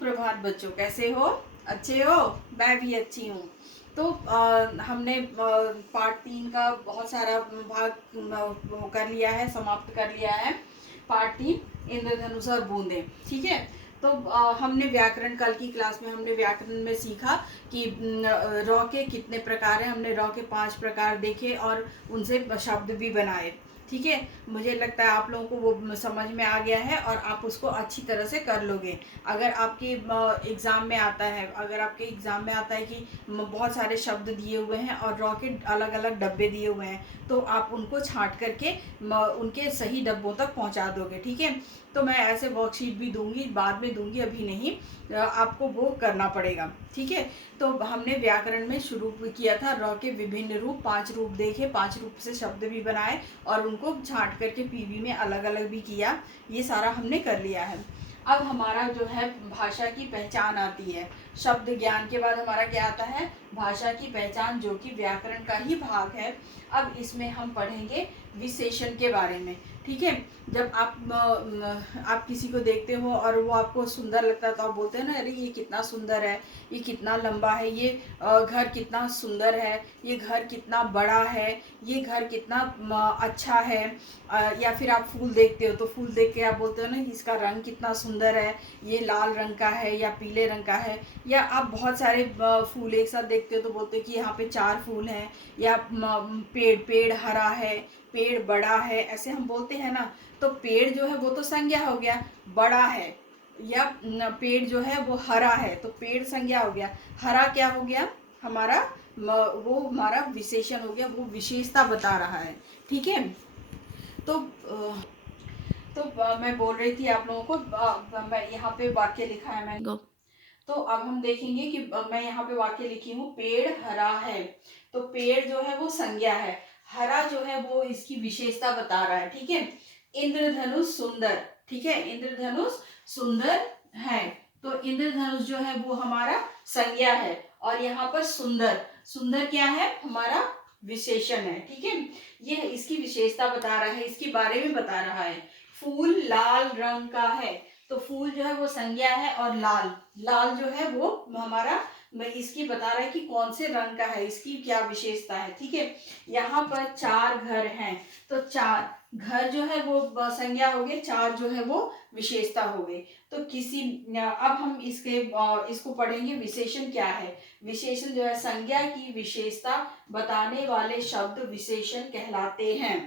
सुप्रभात बच्चों, कैसे हो? अच्छे हो? मैं भी अच्छी हूँ। तो हमने पार्ट 3 का बहुत सारा भाग वो कर लिया है, समाप्त कर लिया है। पार्ट 3 इंद्रधनुष और बूंदे, ठीक है। तो हमने व्याकरण, कल की क्लास में हमने व्याकरण में सीखा कि रॉ के कितने प्रकार हैं। हमने रॉ के 5 प्रकार देखे और उनसे शब्द भी बनाए, ठीक है। मुझे लगता है आप लोगों को वो समझ में आ गया है और आप उसको अच्छी तरह से कर लोगे। अगर आपके एग्ज़ाम में आता है, कि बहुत सारे शब्द दिए हुए हैं और रॉ के अलग अलग डब्बे दिए हुए हैं, तो आप उनको छांट करके उनके सही डब्बों तक पहुंचा दोगे, ठीक है। तो मैं ऐसे वर्कशीट भी दूंगी, बाद में दूंगी, अभी नहीं। आपको वो करना पड़ेगा, ठीक है। तो हमने व्याकरण में शुरू किया था, रॉ के विभिन्न रूप, 5 रूप देखे, 5 रूप से शब्द भी बनाए और उनको छांट करके पीवी में अलग अलग भी किया। ये सारा हमने कर लिया है। अब हमारा जो है भाषा की पहचान आती है। शब्द ज्ञान के बाद हमारा क्या आता है? भाषा की पहचान, जो कि व्याकरण का ही भाग है। अब इसमें हम पढ़ेंगे विशेषण के बारे में, ठीक है। जब आप किसी को देखते हो और वो आपको सुंदर लगता है, तो आप बोलते हैं ना, अरे ये कितना सुंदर है, ये कितना लंबा है, ये घर कितना सुंदर है, ये घर कितना बड़ा है, ये घर कितना अच्छा है। या फिर आप फूल देखते हो, तो फूल देख के आप बोलते हो ना कि इसका रंग कितना सुंदर है, ये लाल रंग का है या पीले रंग का है। या आप बहुत सारे फूल एक साथ देखते हो, तो बोलते हो कि यहाँ पे 4 फूल हैं। या पेड़ हरा है, पेड़ बड़ा है, ऐसे हम बोलते हैं ना। तो पेड़ जो है वो तो संज्ञा हो गया, बड़ा है। या पेड़ जो है वो हरा है, तो पेड़ संज्ञा हो गया, हरा क्या हो गया हमारा? वो हमारा विशेषण हो गया, वो विशेषता बता रहा है, ठीक है। तो मैं बोल रही थी आप लोगों को, मैं यहाँ पे वाक्य लिखा है मैंने। तो अब हम देखेंगे कि मैं यहाँ पे वाक्य लिखी हूँ, पेड़ हरा है। तो पेड़ जो है वो संज्ञा है, हरा जो है वो इसकी विशेषता बता रहा है, ठीक है। इंद्रधनुष सुंदर, ठीक है, इंद्रधनुष सुंदर है। तो इंद्रधनुष जो है वो हमारा संज्ञा है, और यहाँ पर सुंदर, सुंदर क्या है? हमारा विशेषण है, ठीक है। ये इसकी विशेषता बता रहा है, इसके बारे में बता रहा है। फूल लाल रंग का है, तो फूल जो है वो संज्ञा है, और लाल, लाल जो है वो हमारा इसकी बता रहा है कि कौन से रंग का है, इसकी क्या विशेषता है, ठीक है। यहाँ पर 4 घर हैं, तो 4 घर जो है वो संज्ञा हो गई, 4 जो है वो विशेषता हो गई। तो किसी, अब हम इसको पढ़ेंगे, विशेषण क्या है। विशेषण जो है संज्ञा की विशेषता बताने वाले शब्द विशेषण कहलाते हैं,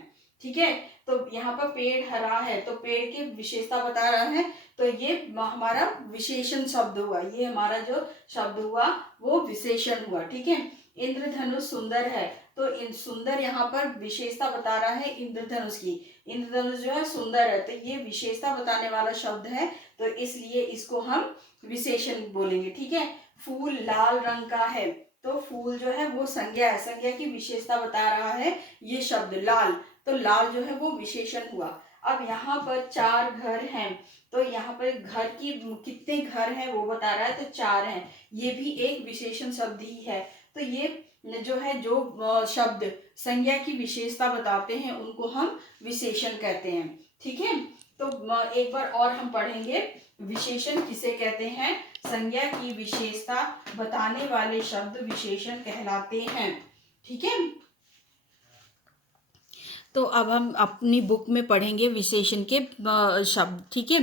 ठीक है। तो यहाँ पर पेड़ हरा है, तो पेड़ की विशेषता बता रहा है, तो ये हमारा विशेषण शब्द हुआ, ये हमारा जो शब्द हुआ वो विशेषण हुआ, ठीक है। इंद्रधनुष सुंदर है, तो सुंदर यहाँ पर विशेषता बता रहा है इंद्रधनुष की। इंद्रधनुष जो है सुंदर है, तो ये विशेषता बताने वाला शब्द है, तो इसलिए इसको हम विशेषण बोलेंगे, ठीक है। फूल लाल रंग का है, तो फूल जो है वो संज्ञा है, संज्ञा की विशेषता बता रहा है ये शब्द लाल, तो लाल जो है वो विशेषण हुआ। अब यहाँ पर 4 घर हैं, तो यहाँ पर घर की कितने घर हैं वो बता रहा है, तो 4 हैं, ये भी एक विशेषण शब्द ही है। तो ये जो है, जो शब्द संज्ञा की विशेषता बताते हैं उनको हम विशेषण कहते हैं, ठीक है। तो एक बार और हम पढ़ेंगे, विशेषण किसे कहते हैं? संज्ञा की विशेषता बताने वाले शब्द विशेषण कहलाते हैं, ठीक है। तो अब हम अपनी बुक में पढ़ेंगे विशेषण के शब्द, ठीक है।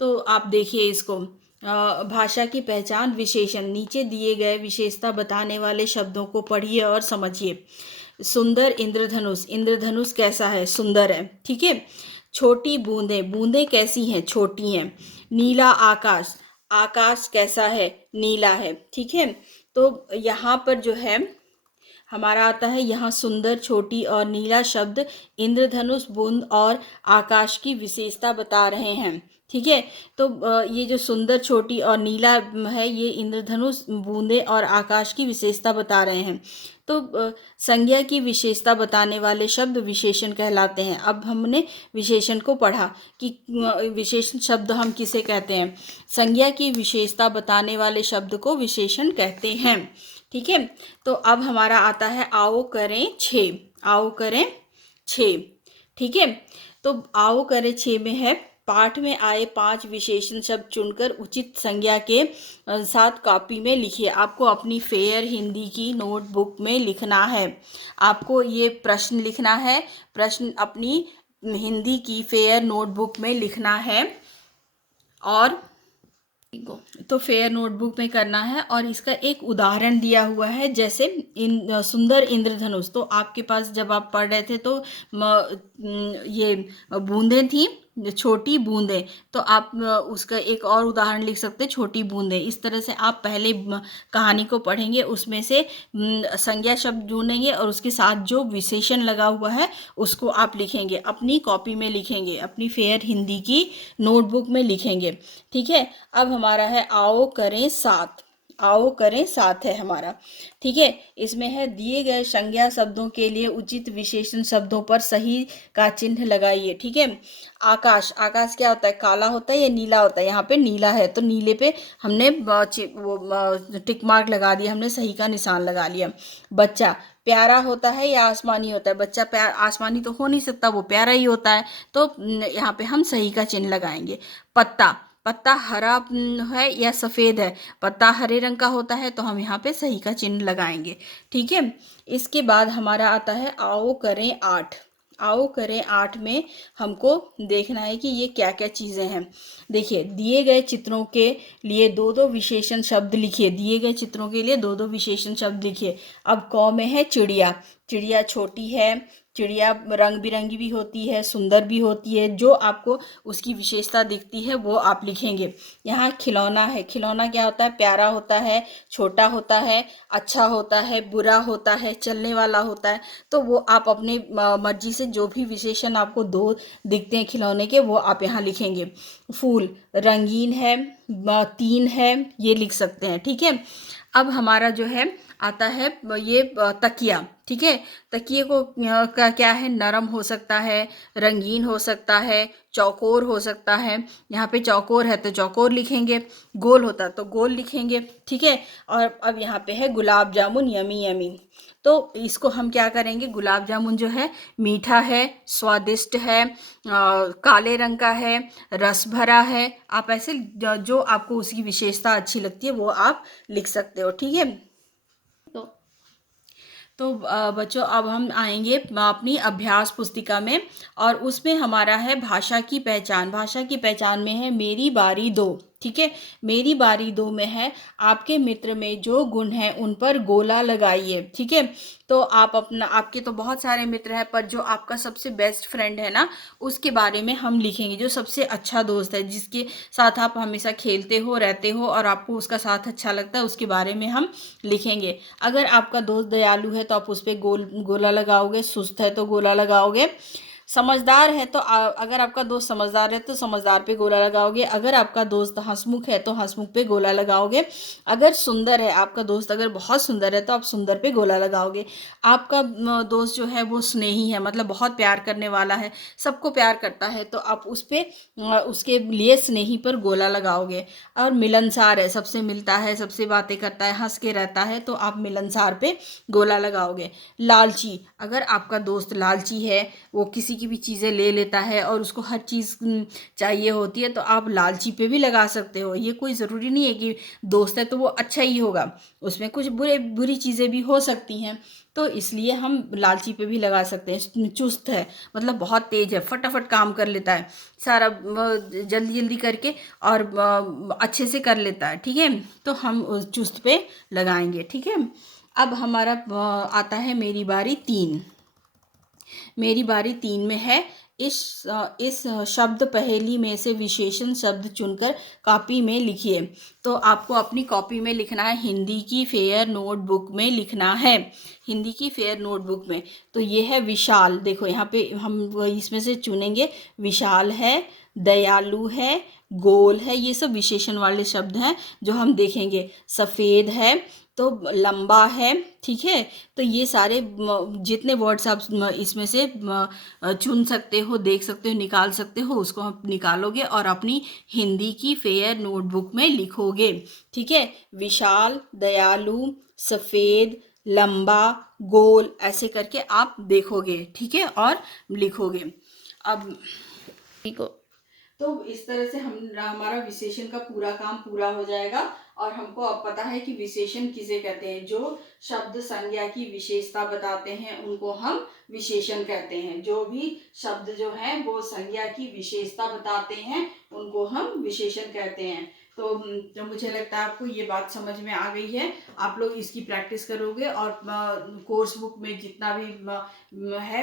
तो आप देखिए इसको, भाषा की पहचान विशेषण, नीचे दिए गए विशेषता बताने वाले शब्दों को पढ़िए और समझिए। सुंदर इंद्रधनुष, इंद्रधनुष कैसा है? सुंदर है, ठीक है। छोटी बूंदें, बूंदें कैसी हैं? छोटी हैं। नीला आकाश, आकाश कैसा है? नीला है, ठीक है। तो यहाँ पर जो है हमारा आता है, यहाँ सुंदर, छोटी और नीला शब्द इंद्रधनुष, बूंद और आकाश की विशेषता बता रहे हैं, ठीक है। तो ये जो सुंदर, छोटी और नीला है, ये इंद्रधनुष, बूंदे और आकाश की विशेषता बता रहे हैं। तो संज्ञा की विशेषता बताने वाले शब्द विशेषण कहलाते हैं। अब हमने विशेषण को पढ़ा कि विशेषण शब्द हम किसे कहते हैं। संज्ञा की विशेषता बताने वाले शब्द को विशेषण कहते हैं, ठीक है। तो अब हमारा आता है, आओ करें 6, आओ करें 6, ठीक है। तो आओ करें 6 में है पाठ में आए 5 विशेषण शब्द चुनकर उचित संज्ञा के साथ कॉपी में लिखिए। आपको अपनी फेयर हिंदी की नोटबुक में लिखना है। आपको ये प्रश्न लिखना है, प्रश्न अपनी हिंदी की फेयर नोटबुक में लिखना है। और तो फेयर नोटबुक में करना है। और इसका एक उदाहरण दिया हुआ है, जैसे सुंदर इंद्रधनुष। तो आपके पास जब आप पढ़ रहे थे तो ये बूंदें थी, छोटी बूंदें, तो आप उसका एक और उदाहरण लिख सकते हैं, छोटी बूंदें। इस तरह से आप पहले कहानी को पढ़ेंगे, उसमें से संज्ञा शब्द ढूंढेंगे और उसके साथ जो विशेषण लगा हुआ है उसको आप लिखेंगे, अपनी कॉपी में लिखेंगे, अपनी फेयर हिंदी की नोटबुक में लिखेंगे। ठीक है। अब हमारा है आओ करें साथ। आओ करें साथ है हमारा। ठीक है। इसमें है दिए गए संज्ञा शब्दों के लिए उचित विशेषण शब्दों पर सही का चिन्ह लगाइए। ठीक है। आकाश, आकाश क्या होता है, काला होता है या नीला होता है? यहाँ पे नीला है, तो नीले पे हमने टिक मार्क लगा दिया, हमने सही का निशान लगा लिया। बच्चा प्यारा होता है या आसमानी होता है? बच्चा आसमानी तो हो नहीं सकता, वो प्यारा ही होता है, तो यहाँ पे हम सही का चिन्ह लगाएंगे। पत्ता, पत्ता हरा है या सफ़ेद है? पत्ता हरे रंग का होता है, तो हम यहाँ पे सही का चिन्ह लगाएंगे। ठीक है। इसके बाद हमारा आता है आओ करें आठ। आओ करें आठ में हमको देखना है कि ये क्या क्या चीज़ें हैं। देखिए, दिए गए चित्रों के लिए दो दो विशेषण शब्द लिखिए। दिए गए चित्रों के लिए दो दो विशेषण शब्द लिखिए। अब क में है चिड़िया। चिड़िया छोटी है, चिड़िया रंग बिरंगी भी होती है, सुंदर भी होती है, जो आपको उसकी विशेषता दिखती है वो आप लिखेंगे। यहाँ खिलौना है। खिलौना क्या होता है? प्यारा होता है, छोटा होता है, अच्छा होता है, बुरा होता है, चलने वाला होता है। तो वो आप अपनी मर्जी से जो भी विशेषण आपको दो दिखते हैं खिलौने के, वो आप यहाँ लिखेंगे। फूल रंगीन है, 3 है, ये लिख सकते हैं। ठीक है। अब हमारा जो है आता है ये तकिया। ठीक है। तकिए को का क्या है, नरम हो सकता है, रंगीन हो सकता है, चौकोर हो सकता है। यहाँ पे चौकोर है तो चौकोर लिखेंगे, गोल होता तो गोल लिखेंगे। ठीक है। और अब यहाँ पे है गुलाब जामुन, यमी यमी। तो इसको हम क्या करेंगे, गुलाब जामुन जो है मीठा है, स्वादिष्ट है, काले रंग का है, रस भरा है। आप ऐसे जो आपको उसकी विशेषता अच्छी लगती है वो आप लिख सकते हो। ठीक है। तो बच्चों, अब हम आएंगे अपनी अभ्यास पुस्तिका में, और उसमें हमारा है भाषा की पहचान। भाषा की पहचान में है मेरी बारी दो। ठीक है। मेरी बारी दो में है आपके मित्र में जो गुण हैं उन पर गोला लगाइए। ठीक है। तो आप अपना, आपके तो बहुत सारे मित्र हैं, पर जो आपका सबसे बेस्ट फ्रेंड है ना, उसके बारे में हम लिखेंगे। जो सबसे अच्छा दोस्त है, जिसके साथ आप हमेशा खेलते हो, रहते हो और आपको उसका साथ अच्छा लगता है, उसके बारे में हम लिखेंगे। अगर आपका दोस्त दयालु है तो आप उस पर गोला लगाओगे, सुस्त है तो गोला लगाओगे, समझदार है तो अगर आपका दोस्त समझदार है तो समझदार पे गोला लगाओगे, अगर आपका दोस्त हंसमुख है तो हंसमुख पे गोला लगाओगे, अगर सुंदर है आपका दोस्त, अगर बहुत सुंदर है तो आप सुंदर पे गोला लगाओगे। आपका दोस्त जो है वो स्नेही है, मतलब बहुत प्यार करने वाला है, सबको प्यार करता है, तो आप उस पर उसके लिए स्नेही पर गोला लगाओगे। और मिलनसार है, सबसे मिलता है, सबसे बातें करता है, हंस के रहता है, तो आप मिलनसार पे गोला लगाओगे। लालची, अगर आपका दोस्त लालची है, वो किसी की भी चीज़ें ले लेता है और उसको हर चीज़ चाहिए होती है, तो आप लालची पे भी लगा सकते हो। ये कोई ज़रूरी नहीं है कि दोस्त है तो वो अच्छा ही होगा, उसमें कुछ बुरी चीज़ें भी हो सकती हैं, तो इसलिए हम लालची पे भी लगा सकते हैं। चुस्त है, मतलब बहुत तेज है, फटाफट काम कर लेता है, सारा जल्दी जल्दी करके और अच्छे से कर लेता है। ठीक है। तो हम चुस्त पे लगाएंगे। ठीक है। अब हमारा आता है मेरी बारी 3। मेरी बारी 3 में है इस शब्द पहेली में से विशेषण शब्द चुनकर कॉपी में लिखिए। तो आपको अपनी कॉपी में लिखना है, हिंदी की फेयर नोटबुक में लिखना है, हिंदी की फेयर नोटबुक में। तो ये है विशाल, देखो यहाँ पे हम इसमें से चुनेंगे। विशाल है, दयालु है, गोल है, ये सब विशेषण वाले शब्द हैं जो हम देखेंगे। सफ़ेद है, तो लंबा है। ठीक है। तो ये सारे जितने वर्ड्स आप इसमें से चुन सकते हो, देख सकते हो, निकाल सकते हो, उसको आप निकालोगे और अपनी हिंदी की फेयर नोटबुक में लिखोगे। ठीक है। विशाल, दयालु, सफ़ेद, लंबा, गोल, ऐसे करके आप देखोगे। ठीक है। और लिखोगे। अब ठीक हो, तो इस तरह से हम हमारा विशेषण का पूरा काम पूरा हो जाएगा। और हमको अब पता है कि विशेषण किसे कहते हैं। जो शब्द संज्ञा की विशेषता बताते हैं उनको हम विशेषण कहते हैं। जो भी शब्द जो है वो संज्ञा की विशेषता बताते हैं उनको हम विशेषण कहते हैं। तो मुझे लगता है आपको ये बात समझ में आ गई है। आप लोग इसकी प्रैक्टिस करोगे और कोर्स बुक में जितना भी है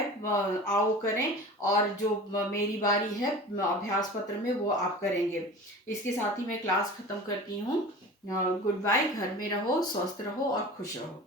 आओ करें, और जो मेरी बारी है अभ्यास पत्र में वो आप करेंगे। इसके साथ ही मैं क्लास खत्म करती हूँ। Good bye. घर में रहो, स्वस्थ रहो और खुश रहो।